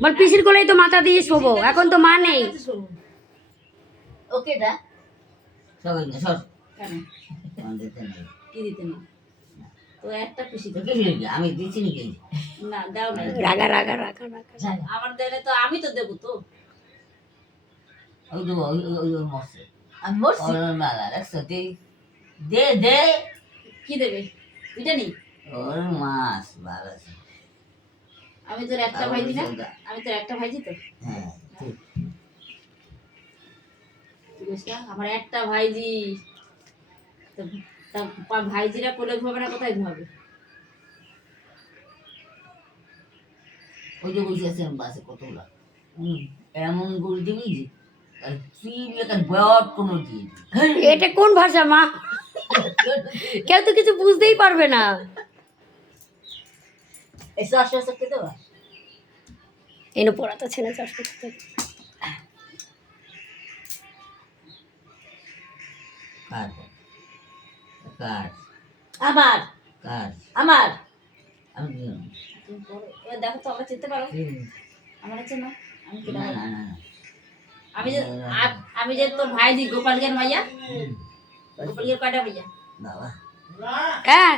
বল পিসির কোলেই তো মাথা দিয়ে শোবো, এখন তো মা নেই। ওকে দা সবাই না সর কেন দিতে নেই কি দিতে না তো একটা পিসি তো কিছু নেই, আমি দিচ্ছি নাকি না দাও না রাগা রাগা রাগা রাগা। আমার দেলে তো আমি তো দেবো তো ওই দেবো ওই ওই ওই মরছে আমি মরছি ওর মেলা দেখছো দে দে কি দেবে দুইটা নেই ওর মাছ ভালো আছে আমি তোর একটা ভাইজি না আমি তোর একটা ভাইজি তো হ্যাঁ ঠিক তুই বুঝলি আমার একটা ভাইজি তো তা ভাইজিরা কোলে ঘুমাবে না কোথায় ঘুমাবে ওই যে বসে আছেন বাসে কতগুলা এমন করে দিবি যে আর তুই একটা বয়স কোনো দিয়ে দিবি এটা কোন ভাষা মা? কেউ তো কিছু বুঝতেই পারবে না। এসে আসে আসে খেতে দেবা এনে পড়াতে ছেলে চাষ করতে। কার কার আমার কার আমার আমি কি জানি? তুমি পড়ো। এবার দেখো তো আমরা চিনতে পারো আমার আছে না আমি কি না না না না আমি যে তোর ভাইজি গোপালগের মাইয়া গোপালগের কয়টা মাইয়া বাবা হ্যাঁ